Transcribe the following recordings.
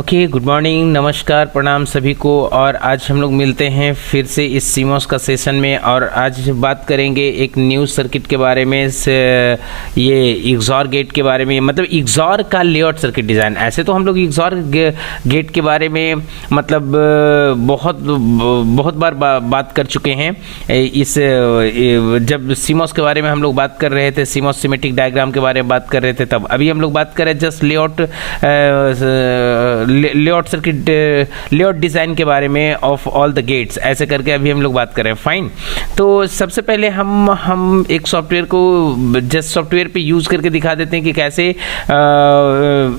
Okay, good morning, नमस्कार, प्रणाम सभी को। और आज हम लोग मिलते हैं फिर से इस सीमॉस का सेशन में और आज बात करेंगे एक न्यू सर्किट के बारे में, ये इग्जॉर गेट के बारे में, मतलब इग्जॉर का लेआउट सर्किट डिज़ाइन। ऐसे तो हम लोग इग्जॉर गेट के बारे में मतलब बहुत बार बात कर चुके हैं। इस जब सीमॉस के बारे में हम लोग बात कर रहे थे, सीमॉस सिमेट्रिक डायग्राम के बारे में बात कर रहे थे, तब अभी हम लोग बात कर रहे हैं just layout circuit, layout design के बारे में ऑफ ऑल द गेट्स, ऐसे करके अभी हम लोग बात कर रहे हैं। फाइन, तो सबसे पहले हम एक सॉफ्टवेयर को जस्ट सॉफ्टवेयर पे यूज़ करके दिखा देते हैं कि कैसे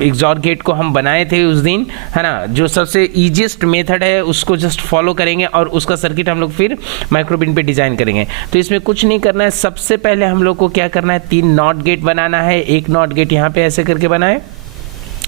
इग्जॉर गेट को हम बनाए थे उस दिन, है ना। जो सबसे ईजिएस्ट मेथड है उसको जस्ट फॉलो करेंगे और उसका सर्किट हम लोग फिर माइक्रोबिन पे डिज़ाइन करेंगे। तो इसमें कुछ नहीं करना है, सबसे पहले हम लोग को क्या करना है, 3 नॉट गेट बनाना है। एक नॉट गेट यहाँ पे ऐसे करके बनाए,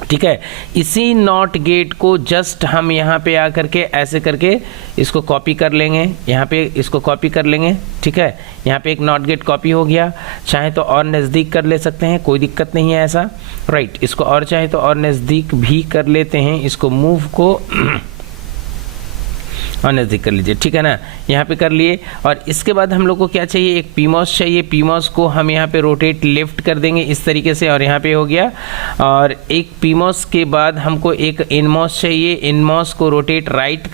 ठीक है। इसी नॉट गेट को जस्ट हम यहाँ पे आकर के ऐसे करके इसको कॉपी कर लेंगे, यहाँ पे इसको कॉपी कर लेंगे, ठीक है। यहाँ पे एक नॉट गेट कॉपी हो गया। चाहे तो और नज़दीक कर ले सकते हैं, कोई दिक्कत नहीं है ऐसा, राइट। इसको और चाहे तो और नज़दीक भी कर लेते हैं, इसको मूव को और नज़दीक कर लीजिए, ठीक है ना। यहाँ पे कर लिए और इसके बाद हम लोग को क्या चाहिए, एक पीमॉस चाहिए। पीमॉस को हम यहाँ पे रोटेट लेफ्ट कर देंगे इस तरीके से और यहाँ पे हो गया। और एक पीमॉस के बाद हमको एक इनमॉस चाहिए। इनमॉस को रोटेट राइट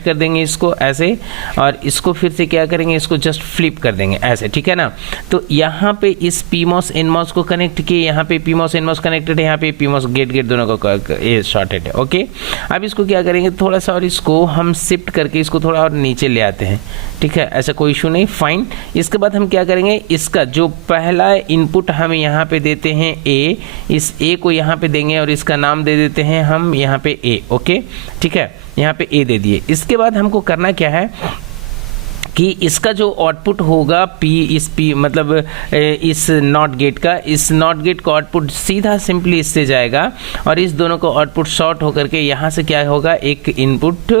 कर देंगे इसको ऐसे, और इसको फिर से क्या करेंगे, इसको जस्ट फ्लिप कर देंगे ऐसे, ठीक है ना। तो यहाँ पे इस पीमॉस इनमॉस को कनेक्ट किए, यहाँ पे पीमॉस इनमॉस कनेक्टेड है, यहाँ पे पीमॉस गेट दोनों का ये शॉर्टेड है, ओके। अब इसको क्या करेंगे, थोड़ा सा और इसको हम शिफ्ट करके इसको थोड़ा और नीचे ले आते हैं, ठीक है, ऐसा कोई इशू नहीं, फाइन। इसके बाद हम क्या करेंगे, इसका जो पहला इनपुट हम यहाँ पे देते हैं ए, इस ए को यहाँ पे देंगे और इसका नाम दे देते हैं हम यहाँ पे ए, ओके, ठीक है। यहाँ पे ए दे दिए। इसके बाद हमको करना क्या है कि इसका जो आउटपुट होगा मतलब इस नॉट गेट का, इस नॉट गेट का आउटपुट सीधा सिंपली इससे जाएगा और इस दोनों को आउटपुट शॉर्ट होकर के यहाँ से क्या होगा, एक इनपुट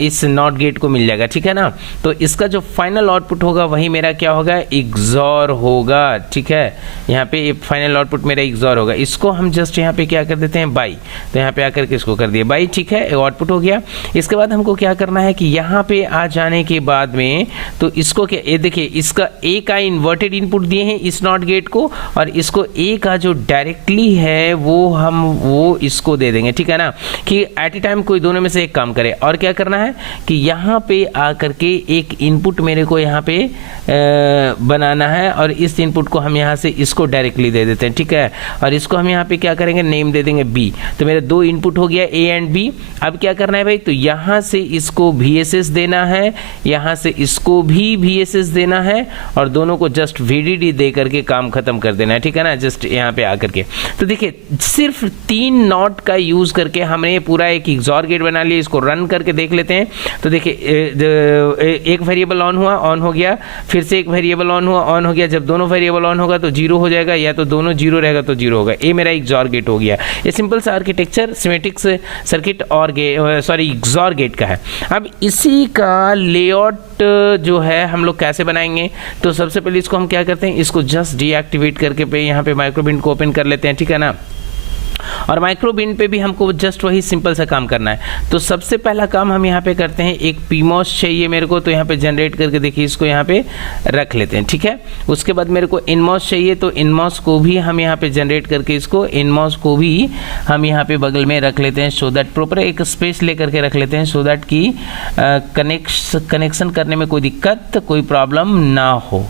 इस नॉट गेट को मिल जाएगा, ठीक है ना। तो इसका जो फाइनल आउटपुट होगा वही मेरा क्या होगा, इग्जॉर होगा, ठीक है। यहाँ पे फाइनल आउटपुट मेरा इग्जॉर होगा। इसको हम जस्ट यहाँ पे क्या कर देते हैं, बाई, तो यहाँ पे आकर के इसको कर दिए बाई, ठीक है, आउटपुट हो गया। इसके बाद हमको क्या करना है कि यहाँ पे आ जाने के बाद में तो इसको क्या, ये देखिए, इसका ए का इन्वर्टेड इनपुट दिए हैं इस नॉट गेट को, और इसको ए का जो डायरेक्टली है वो इसको दे देंगे, ठीक है ना, कि एट ए टाइम कोई दोनों में से एक काम करे। और क्या करना है कि यहाँ पे आकर के एक इनपुट मेरे को यहाँ पे बनाना है और इस इनपुट को हम यहाँ से इसको डायरेक्टली दे देते हैं, ठीक है। और इसको हम यहाँ पे क्या करेंगे, नेम दे देंगे बी। तो मेरे 2 इनपुट हो गया ए एंड बी। अब क्या करना है भाई, तो यहाँ से इसको VSS देना है, यहाँ से इसको भी VSS देना है और दोनों को जस्ट VDD दे करके काम खत्म कर देना है, ठीक है ना, जस्ट यहाँ पे आकर के। तो देखिए, सिर्फ 3 नॉट का यूज करके हमने पूरा एक इग्जॉर गेट बना लिया। इसको रन करके देख लेते हैं। तो देखिए, एक वेरिएबल ऑन हुआ, ऑन हो गया, फिर से एक वेरिएबल ऑन हुआ, ऑन हो गया। जब दोनों वेरिएबल ऑन होगा तो 0 हो जाएगा, या तो दोनों 0 रहेगा तो 0 होगा। ये मेरा इग्जॉर गेट हो गया। ये सिंपल सा आर्किटेक्चर सिमेट्रिक सर्किट और इग्जॉर गेट का है। अब इसी का लेआउट जो है हम लोग कैसे बनाएंगे, तो सबसे पहले इसको हम क्या करते हैं, इसको जस्ट डीएक्टिवेट करके पे यहाँ पे माइक्रोबिन को ओपन कर लेते हैं, ठीक है ना। और माइक्रोबिन पे भी हमको जस्ट वही सिंपल सा काम करना है। तो सबसे पहला काम हम यहाँ पे करते हैं, एक पीमॉस चाहिए मेरे को, तो यहाँ पे जनरेट करके देखिए इसको यहाँ पे रख लेते हैं, ठीक है। उसके बाद मेरे को इनमॉस चाहिए, तो इनमॉस को भी हम यहाँ पे जनरेट करके इसको इनमॉस को भी हम यहाँ पे बगल में रख लेते हैं, सो दैट प्रॉपर एक स्पेस लेकर के रख लेते हैं, सो दैट कि कनेक्शन करने में कोई दिक्कत, कोई प्रॉब्लम ना हो,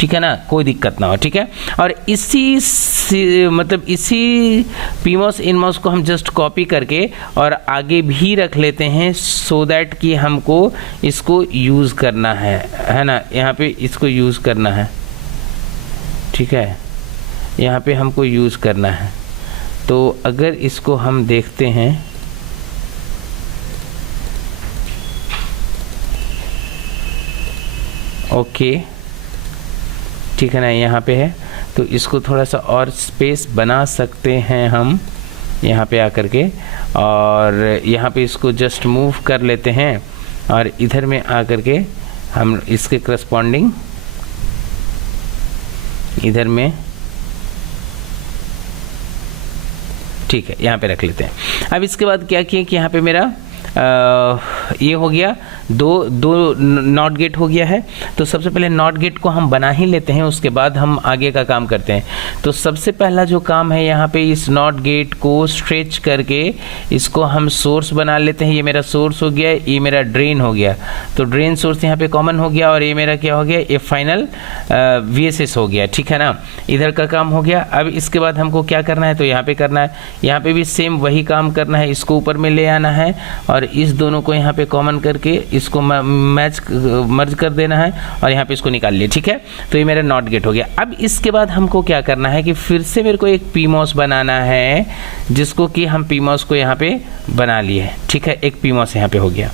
ठीक है ना, कोई दिक्कत ना हो, ठीक है। और इसी पीमॉस इनमॉस को हम जस्ट कॉपी करके और आगे भी रख लेते हैं, सो दैट कि हमको इसको यूज़ करना है ना, यहाँ पे इसको यूज़ करना है, ठीक है, यहाँ पे हमको यूज़ करना है। तो अगर इसको हम देखते हैं, ओके, ठीक है ना, यहाँ पे है। तो इसको थोड़ा सा और स्पेस बना सकते हैं हम यहाँ पे आकर के, और यहाँ पे इसको जस्ट मूव कर लेते हैं और इधर में आकर के हम इसके करस्पॉन्डिंग इधर में ठीक है, यहाँ पे रख लेते हैं। अब इसके बाद क्या किए कि यहाँ पे मेरा ये हो गया, दो नॉट गेट हो गया है। तो सबसे पहले नॉट गेट को हम बना ही लेते हैं, उसके बाद हम आगे का काम करते हैं। तो सबसे पहला जो काम है यहाँ पे, इस नॉट गेट को स्ट्रेच करके इसको हम सोर्स बना लेते हैं। ये मेरा सोर्स हो गया, ये मेरा ड्रेन हो गया। तो ड्रेन सोर्स यहाँ पे कॉमन हो गया और ये मेरा क्या हो गया, ये फाइनल VSS हो गया, ठीक है ना। इधर का काम हो गया। अब इसके बाद हमको क्या करना है, तो यहाँ पे करना है, यहाँ पे भी सेम वही काम करना है। इसको ऊपर में ले आना है और इस दोनों को यहाँ पे कॉमन करके इसको मर्ज कर देना है और यहाँ पे इसको निकाल लिया, ठीक है। तो ये मेरा नॉट गेट हो गया। अब इसके बाद हमको क्या करना है कि फिर से मेरे को एक PMOS बनाना है, जिसको कि हम PMOS को यहाँ पे बना लिए, ठीक है। एक PMOS यहाँ पे हो गया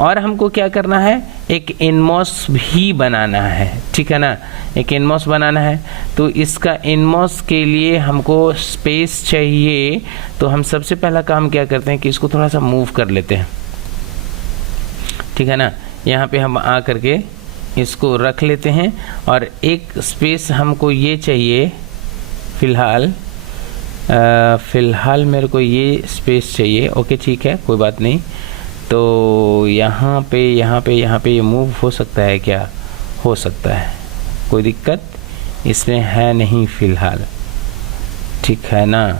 और हमको क्या करना है, एक NMOS भी बनाना है, ठीक है ना। एक NMOS बनाना है। तो इसका NMOS के लिए हमको स्पेस चाहिए। तो हम सबसे पहला काम क्या करते हैं कि इसको थोड़ा सा मूव कर लेते हैं, ठीक है ना। यहाँ पे हम आ करके इसको रख लेते हैं और एक स्पेस हमको ये चाहिए फ़िलहाल मेरे को ये स्पेस चाहिए। ओके, ठीक है, कोई बात नहीं। तो यहाँ पे ये मूव हो सकता है क्या, हो सकता है, कोई दिक्कत इसमें है नहीं फ़िलहाल, ठीक है ना।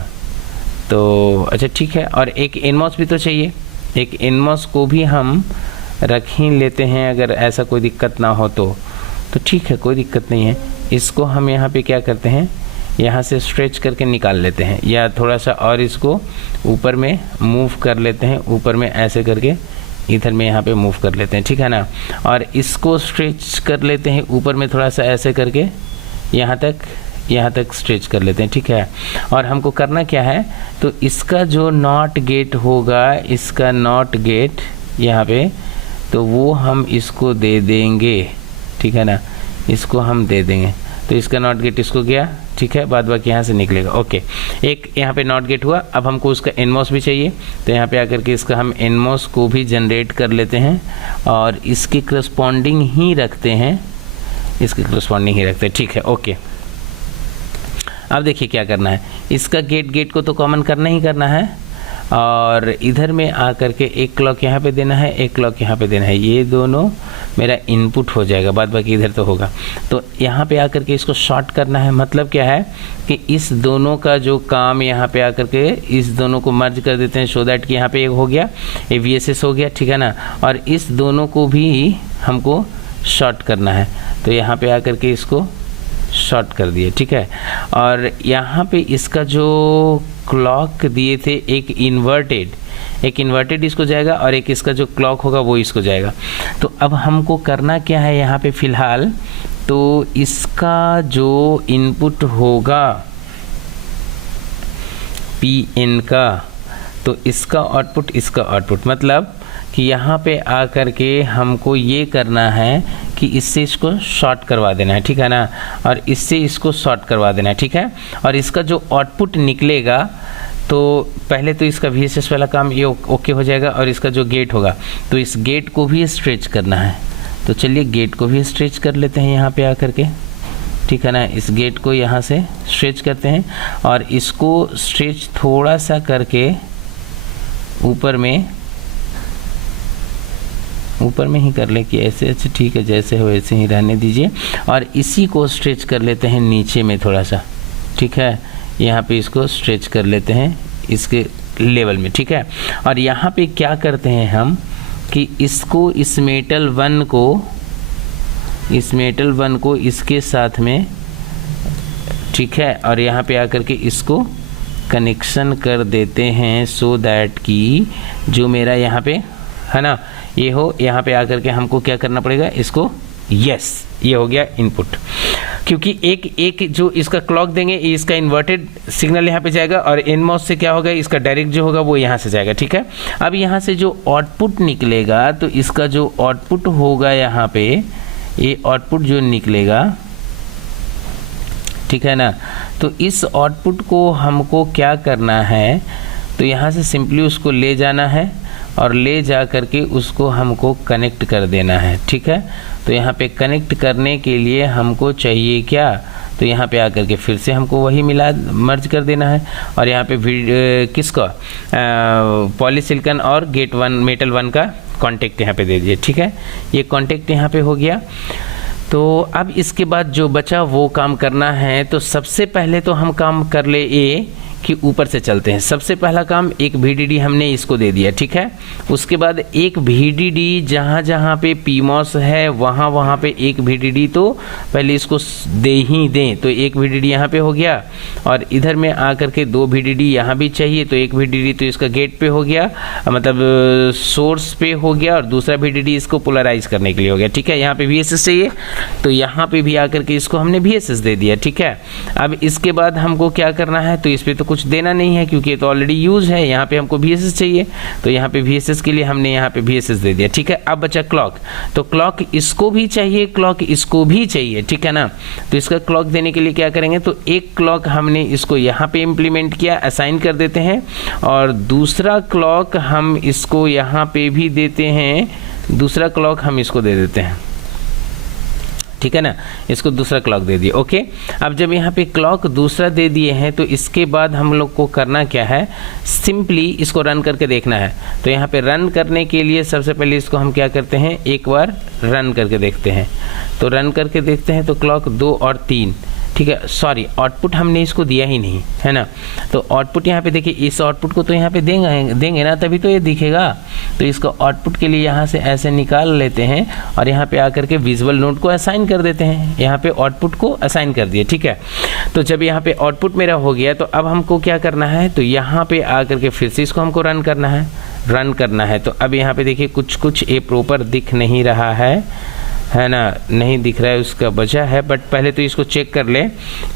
तो अच्छा ठीक है। और एक NMOS भी तो चाहिए, एक NMOS को भी हम रख ही लेते हैं, अगर ऐसा कोई दिक्कत ना हो तो ठीक है, कोई दिक्कत नहीं है। इसको हम यहाँ पे क्या करते हैं, यहाँ से स्ट्रेच करके निकाल लेते हैं, या थोड़ा सा और इसको ऊपर में मूव कर लेते हैं, ऊपर में ऐसे करके इधर में यहाँ पे मूव कर लेते हैं, ठीक है ना। और इसको स्ट्रेच कर लेते हैं ऊपर में थोड़ा सा ऐसे करके यहाँ तक स्ट्रेच कर लेते हैं, ठीक है। और हमको करना क्या है, तो इसका जो नॉट गेट होगा, इसका नॉट गेट यहाँ पे, तो वो हम इसको दे देंगे, ठीक है ना। इसको हम दे देंगे, तो इसका नॉट गेट इसको गया, ठीक है। बाद बाकी यहाँ से निकलेगा। ओके, एक यहाँ पे नॉट गेट हुआ। अब हमको उसका NMOS भी चाहिए, तो यहाँ पे आकर के इसका हम NMOS को भी जनरेट कर लेते हैं और इसके करस्पॉन्डिंग ही रखते हैं, ठीक है। ओके, अब देखिए क्या करना है, इसका गेट को तो कॉमन करना ही करना है और इधर में आकर के एक क्लॉक यहाँ पे देना है, एक क्लॉक यहाँ पे देना है। ये दोनों मेरा इनपुट हो जाएगा, बाद बाकी इधर तो होगा। तो यहाँ पे आकर के इसको शॉर्ट करना है। मतलब क्या है कि इस दोनों का जो काम, यहाँ पे आकर के इस दोनों को मर्ज कर देते हैं, सो दैट कि यहाँ पे एक हो गया, ये VSS हो गया, ठीक है ना। और इस दोनों को भी हमको शॉर्ट करना है, तो यहाँ पे आकर के इसको शॉर्ट कर दिए, ठीक है। और यहाँ पे इसका जो क्लॉक दिए थे, एक इन्वर्टेड इसको जाएगा और एक इसका जो क्लॉक होगा वो इसको जाएगा। तो अब हमको करना क्या है यहाँ पे फ़िलहाल, तो इसका जो इनपुट होगा PN का, तो इसका आउटपुट मतलब कि यहाँ पे आकर के हमको ये करना है कि इससे इसको शॉर्ट करवा देना है, ठीक है ना। और इससे इसको शॉर्ट करवा देना है, ठीक है। और इसका जो आउटपुट निकलेगा, तो पहले तो इसका VSS वाला काम ये ओके हो जाएगा और इसका जो गेट होगा, तो इस गेट को भी स्ट्रेच करना है। तो चलिए गेट को भी स्ट्रेच कर लेते हैं यहाँ पे आकर के, ठीक है ना। इस गेट को यहाँ से स्ट्रेच करते हैं और इसको स्ट्रेच थोड़ा सा करके ऊपर में ही कर ले कि ऐसे, अच्छा ठीक है, जैसे हो वैसे ही रहने दीजिए। और इसी को स्ट्रेच कर लेते हैं नीचे में थोड़ा सा, ठीक है। यहाँ पे इसको स्ट्रेच कर लेते हैं इसके लेवल में, ठीक है। और यहाँ पे क्या करते हैं हम कि इसको, इस मेटल वन को इसके साथ में, ठीक है। और यहाँ पे आकर के इसको कनेक्शन कर देते हैं, सो दैट कि जो मेरा यहाँ पे है ना, ये हो। यहाँ पे आकर के हमको क्या करना पड़ेगा, इसको, यस, ये हो गया इनपुट। क्योंकि एक जो इसका क्लॉक देंगे, इसका इन्वर्टेड सिग्नल यहाँ पे जाएगा और NMOS से क्या होगा, इसका डायरेक्ट जो होगा वो यहाँ से जाएगा, ठीक है। अब यहाँ से जो आउटपुट निकलेगा, तो इसका जो आउटपुट होगा यहाँ पे, ये आउटपुट जो निकलेगा, ठीक है ना। तो इस आउटपुट को हमको क्या करना है, तो यहाँ से सिंपली उसको ले जाना है और ले जा करके उसको हमको कनेक्ट कर देना है, ठीक है। तो यहाँ पे कनेक्ट करने के लिए हमको चाहिए क्या, तो यहाँ पे आकर के फिर से हमको वही मिला मर्ज कर देना है और यहाँ पे किसका पॉलीसिलिकॉन और गेट 1 मेटल 1 का कांटेक्ट यहाँ पे दे दीजिए। ठीक है, ये कांटेक्ट यहाँ पे हो गया। तो अब इसके बाद जो बचा वो काम करना है। तो सबसे पहले तो हम काम कर ले ए कि ऊपर से चलते हैं। सबसे पहला काम एक VDD हमने इसको दे दिया। ठीक है, उसके बाद एक VDD जहाँ जहाँ पे PMOS है वहाँ वहाँ पे एक VDD तो पहले इसको दे ही दें। तो एक VDD यहाँ पे हो गया और इधर में आकर के 2 VDD यहाँ भी चाहिए। तो एक VDD तो इसका गेट पे हो गया, मतलब सोर्स पे हो गया, और दूसरा VDD इसको पोलराइज करने के लिए हो गया। ठीक है, यहाँ पे VSS चाहिए तो यहाँ पे भी आकर के इसको हमने VSS दे दिया। ठीक है, अब इसके बाद हमको क्या करना है, तो इस पर तो कुछ देना नहीं है क्योंकि ये तो ऑलरेडी यूज है। यहाँ पे हमको VSS चाहिए तो यहाँ पे VSS के लिए हमने यहाँ पे VSS दे दिया। ठीक है, अब बचा क्लॉक। तो क्लॉक इसको भी चाहिए, क्लॉक इसको भी चाहिए। ठीक है ना, तो इसका क्लॉक देने के लिए क्या करेंगे, तो एक क्लॉक हमने इसको यहाँ पे इम्प्लीमेंट किया, असाइन कर देते हैं, और दूसरा क्लॉक हम इसको यहाँ पे भी देते हैं, दूसरा क्लॉक हम इसको दे देते हैं। ठीक है ना, इसको दूसरा क्लॉक दे दिए। ओके, अब जब यहाँ पे क्लॉक दूसरा दे दिए हैं तो इसके बाद हम लोग को करना क्या है, सिंपली इसको रन करके देखना है। तो यहाँ पे रन करने के लिए सबसे पहले इसको हम क्या करते हैं, एक बार रन करके देखते हैं। तो रन करके देखते हैं तो क्लॉक 2 और 3, ठीक है, सॉरी आउटपुट हमने इसको दिया ही नहीं है ना। तो आउटपुट यहाँ पे देखिए, इस आउटपुट को तो यहाँ पे देंगे ना, तभी तो ये दिखेगा। तो इसको आउटपुट के लिए यहाँ से ऐसे निकाल लेते हैं और यहाँ पे आकर के विजुअल नोड को असाइन कर देते हैं। यहाँ पे आउटपुट को असाइन कर दिए। ठीक है, तो जब यहाँ पे आउटपुट मेरा हो गया तो अब हमको क्या करना है, तो यहाँ पे आकर के फिर से इसको हमको रन करना है। तो अब यहाँ पे देखिए कुछ ये प्रॉपर दिख नहीं रहा है ना, नहीं दिख रहा है, उसका वजह है। बट पहले तो इसको चेक कर ले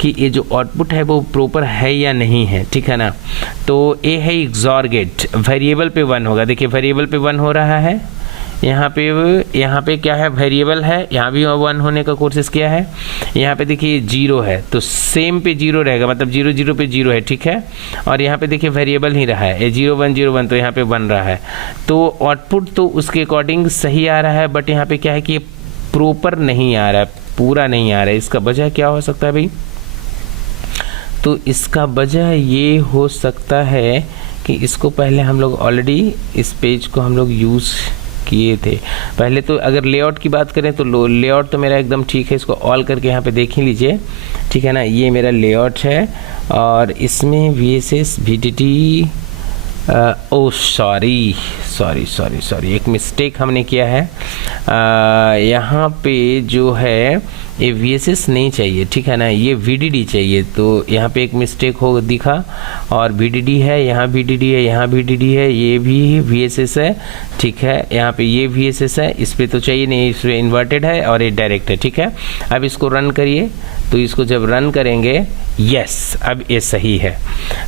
कि ये जो आउटपुट है वो प्रॉपर है या नहीं है। ठीक है ना, तो ये है XOR गेट, वेरिएबल पे 1 होगा। देखिए वेरिएबल पे 1 हो रहा है, यहाँ पे क्या है, वेरिएबल है, यहाँ भी 1 होने का कोशिश किया है। यहाँ पे देखिए 0 है तो सेम पे 0 रहेगा, मतलब 0 0 पे 0 है। ठीक है, और यहाँ पे देखिए वेरिएबल ही रहा है, 0 1 0 1, तो यहाँ पे 1 रहा है। तो आउटपुट तो उसके अकॉर्डिंग सही आ रहा है, बट यहाँ पे क्या है कि प्रॉपर नहीं आ रहा है, पूरा नहीं आ रहा है। इसका वजह क्या हो सकता है भाई, तो इसका वजह ये हो सकता है कि इसको पहले हम लोग ऑलरेडी इस पेज को हम लोग यूज़ किए थे पहले। तो अगर लेआउट की बात करें तो लेआउट तो मेरा एकदम ठीक है, इसको ऑल करके यहाँ पे देख ही लीजिए। ठीक है ना, ये मेरा लेआउट है और इसमें VSS VDD ओ सॉरी, एक मिस्टेक हमने किया है। यहाँ पे जो है ये VSS नहीं चाहिए। ठीक है ना, ये VDD चाहिए। तो यहाँ पे एक मिस्टेक हो दिखा, और VDD है, यहाँ VDD है, यहाँ VDD है, ये भी VSS है। ठीक है, यहाँ पे ये VSS है, इस पे तो चाहिए नहीं, इस पे इन्वर्टेड है और ये डायरेक्ट है। ठीक है, अब इसको रन करिए। तो इसको जब रन करेंगे, यस, अब ये सही है।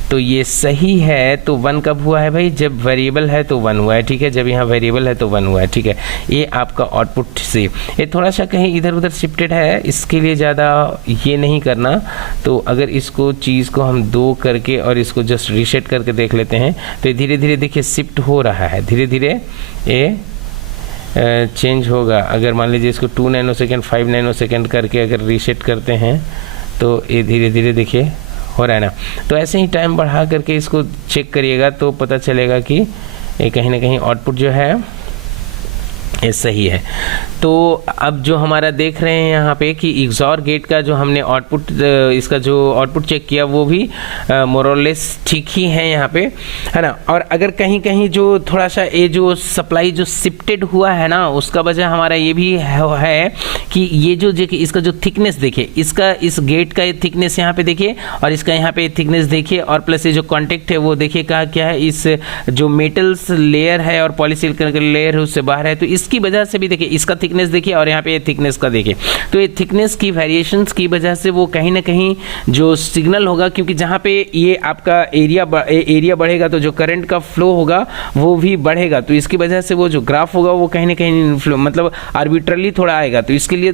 तो ये सही है तो 1 कब हुआ है भाई, जब वेरिएबल है तो 1 हुआ है। ठीक है, जब यहाँ वेरिएबल है तो 1 हुआ है। ठीक है, ये आपका आउटपुट से ये थोड़ा सा कहीं इधर उधर शिफ्टेड है, इसके लिए ज़्यादा ये नहीं करना। तो अगर इसको चीज़ को हम 2 करके और इसको जस्ट रीसेट करके देख लेते हैं तो धीरे धीरे देखिए शिफ्ट हो रहा है, धीरे धीरे ये चेंज होगा। अगर मान लीजिए इसको 2 नैनोसेकंड 5 नैनोसेकंड करके अगर रीसेट करते हैं तो ये धीरे धीरे देखिए हो रहा है ना। तो ऐसे ही टाइम बढ़ा करके इसको चेक करिएगा तो पता चलेगा कि ये कहीं ना कहीं आउटपुट जो है ये सही है। तो अब जो हमारा देख रहे हैं यहाँ पे कि XOR गेट का जो हमने आउटपुट, इसका जो आउटपुट चेक किया वो भी मोरलेस ठीक ही है यहाँ पे, है ना। और अगर कहीं कहीं जो थोड़ा सा ये जो सप्लाई जो शिफ्टेड हुआ है ना, उसका वजह हमारा ये भी है कि ये जो देखिए इसका जो थिकनेस देखिए, इसका इस गेट का ये थिकनेस यहाँ पे देखिए और इसका यहाँ पे थिकनेस देखिए, और प्लस ये जो कॉन्टेक्ट है वो देखिए कहा क्या है, इस जो मेटल्स लेयर है और पॉलीसिलिकॉन का लेयर है उससे बाहर है। तो इसकी वजह से भी देखिए इसका थिकनेस देखिए और यहाँ पे ये थिकनेस का देखिए, तो ये थिकनेस की वेरिएशंस की वजह से वो कहीं ना कहीं जो सिग्नल होगा, क्योंकि जहाँ पे ये आपका एरिया बढ़ेगा तो जो करंट का फ्लो होगा वो भी बढ़ेगा। तो इसकी वजह से वो जो ग्राफ होगा वो कहीं ना कहीं मतलब आर्बिट्रली थोड़ा आएगा। तो इसके लिए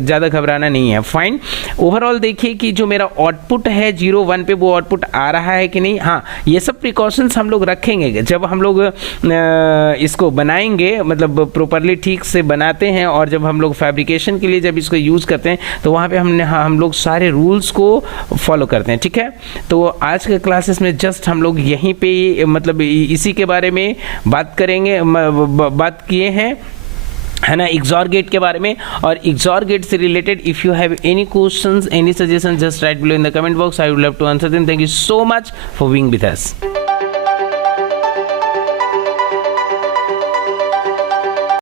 ज़्यादा घबराना नहीं है। फाइन, ओवरऑल देखिए कि जो मेरा आउटपुट है 0 1 पे वो आउटपुट आ रहा है कि नहीं। हाँ, ये सब प्रिकॉशंस हम लोग रखेंगे जब हम लोग इसको बनाएंगे, मतलब प्रॉपर प्रॉपरली ठीक से बनाते हैं और जब हम लोग फैब्रिकेशन के लिए जब इसको यूज़ करते हैं तो वहाँ पे हम लोग सारे रूल्स को फॉलो करते हैं, ठीक है। तो आज के क्लासेस में जस्ट हम लोग यहीं पे मतलब इसी के बारे में बात करेंगे, बात किए हैं, है ना, XOR गेट के बारे में। और XOR गेट से related if you have any questions, any suggestion, just write below in the comment box, I would love to answer them. Thank you so much for being with us.